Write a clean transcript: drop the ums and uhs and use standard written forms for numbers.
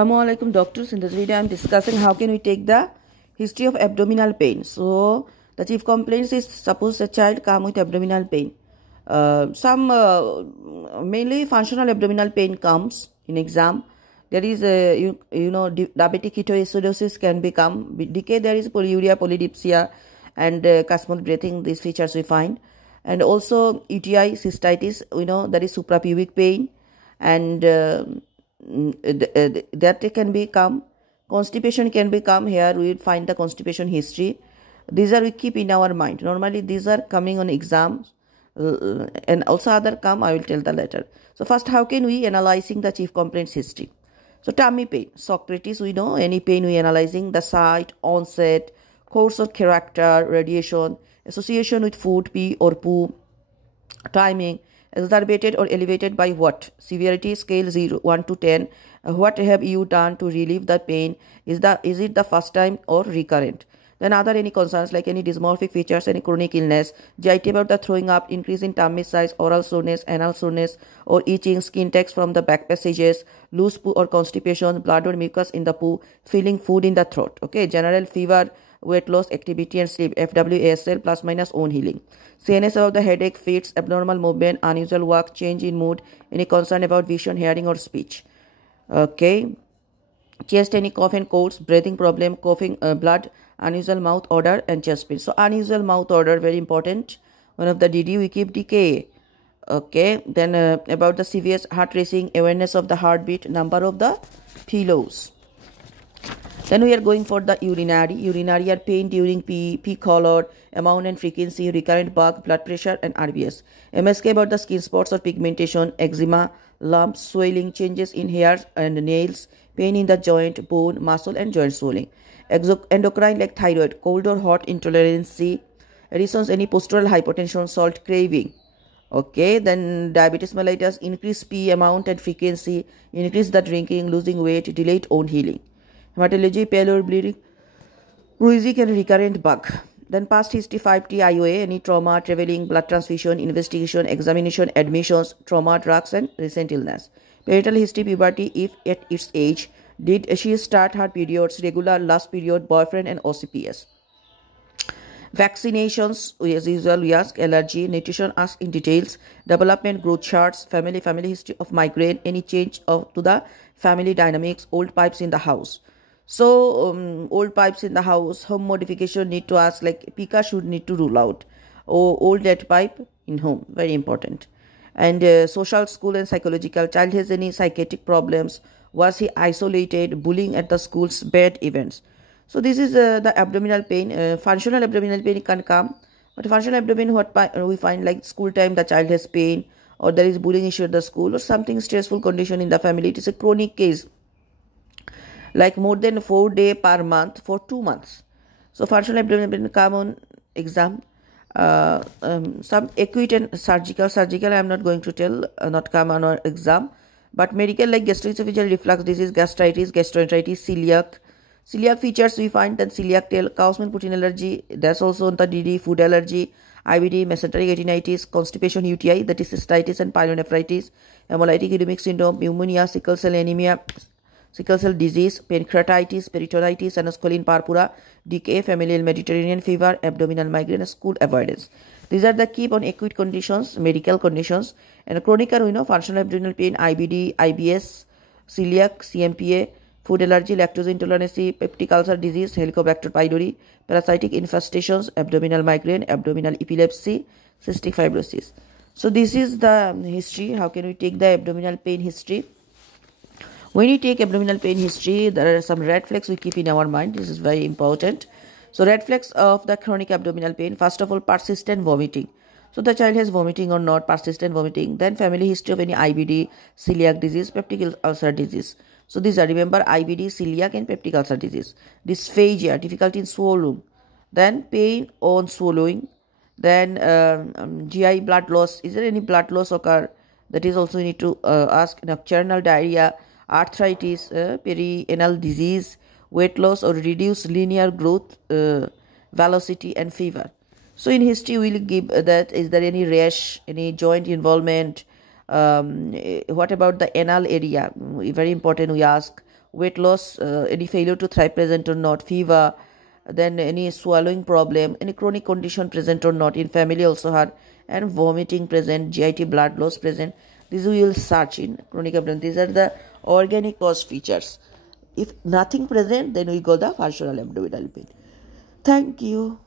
Assalamualaikum doctors. In this video I am discussing how can we take the history of abdominal pain. So the chief complaints is suppose a child come with abdominal pain. Mainly functional abdominal pain comes in exam. There is diabetic ketoacidosis can become decay. There is polyuria, polydipsia, and Kussmaul breathing. These features we find, and also UTI, cystitis. That is suprapubic pain, and that can become constipation can become. Here we will find the constipation history. These are we keep in our mind. Normally these are coming on exams, and also other come. I will tell the later. So first, how can we analyzing the chief complaints history? So tummy pain, Socrates, we know any pain we analyzing the site, onset, course of character, radiation, association with food, pee or poo, timing, exacerbated or elevated by what? Severity scale 1 to 10. What have you done to relieve the pain? Is it the first time or recurrent? Then other any concerns like any dysmorphic features, any chronic illness, GIT about the throwing up, increase in tummy size, oral soreness, anal soreness or itching, skin text from the back passages, loose poo or constipation, blood or mucus in the poo, feeling food in the throat. Okay, general fever, weight loss, activity and sleep, FWASL plus minus own healing. CNS about the headache, fits, abnormal movement, unusual work, change in mood, any concern about vision, hearing or speech. Okay, chest, any cough and colds, breathing problem, coughing, blood, unusual mouth odor and chest pain. So unusual mouth odor, very important. One of the DD we keep decay. Okay, then about the severe heart racing, awareness of the heartbeat, number of the pillows. Then we are going for the urinary are pain during pee color, amount and frequency, recurrent bug, blood pressure and RBS. MSK about the skin spots or pigmentation, eczema, lumps, swelling, changes in hair and nails, pain in the joint, bone, muscle and joint swelling. Endocrine like thyroid, cold or hot intolerance, additions, any postural hypotension, salt craving. Okay, then diabetes mellitus, increase pee amount and frequency, increase the drinking, losing weight, delayed own healing. Hematology, pale or bleeding, bruising and recurrent bug. Then past history 5T IOA, any trauma, traveling, blood transfusion, investigation, examination, admissions, trauma, drugs and recent illness. Parental history, puberty, if at its age. Did she start her periods, regular, last period, boyfriend and OCPS. Vaccinations, as usual we ask, allergy, nutrition ask in details, development, growth charts, family history of migraine, any change to the family dynamics, old pipes in the house. So old pipes in the house, home modification need to ask like Pika should need to rule out. Old dead pipe in home, very important. And social, school and psychological, child has any psychiatric problems, was he isolated, bullying at the schools, bad events. So this is the abdominal pain. Functional abdominal pain can come, but functional abdomen what we find like school time the child has pain or there is bullying issue at the school or something stressful condition in the family. It is a chronic case like more than 4 days per month for 2 months. So functional abdominal pain come on exam. Some acute and surgical I am not going to tell, not come on our exam, but medical like gastroesophageal reflux disease, gastritis, gastroenteritis, celiac features we find that celiac tail, cow's milk protein allergy, that's also on the DD, food allergy, IBD, mesenteric retinitis, constipation, UTI, that is cystitis and pyelonephritis, hemolytic uremic syndrome, pneumonia, sickle cell anemia, sickle cell disease, pancreatitis, peritonitis, anoscoline purpura, decay, familial Mediterranean fever, abdominal migraine, school avoidance. These are the keep on acute conditions, medical conditions, and chronic are we know functional abdominal pain, IBD, IBS, celiac, CMPA, food allergy, lactose intolerance, peptic ulcer disease, Helicobacter pylori, parasitic infestations, abdominal migraine, abdominal epilepsy, cystic fibrosis. So this is the history. How can we take the abdominal pain history? When you take abdominal pain history, there are some red flags we keep in our mind. This is very important. So red flags of the chronic abdominal pain. First of all, persistent vomiting. So the child has vomiting or not, persistent vomiting. Then family history of any IBD, celiac disease, peptic ulcer disease. So these are, remember, IBD, celiac and peptic ulcer disease. Dysphagia, difficulty in swallowing. Then pain on swallowing. Then GI blood loss. Is there any blood loss occur? That is also you need to ask. Nocturnal diarrhea, arthritis, perianal disease, weight loss or reduced linear growth, velocity and fever. So in history we will give that is there any rash, any joint involvement, what about the anal area, very important we ask, weight loss, any failure to thrive present or not, fever, then any swallowing problem, any chronic condition present or not in family also had, and vomiting present, GIT blood loss present. These we will search in chronic abdominal. These are the organic cause features. If nothing present, then we go the functional abdominal pain. Thank you.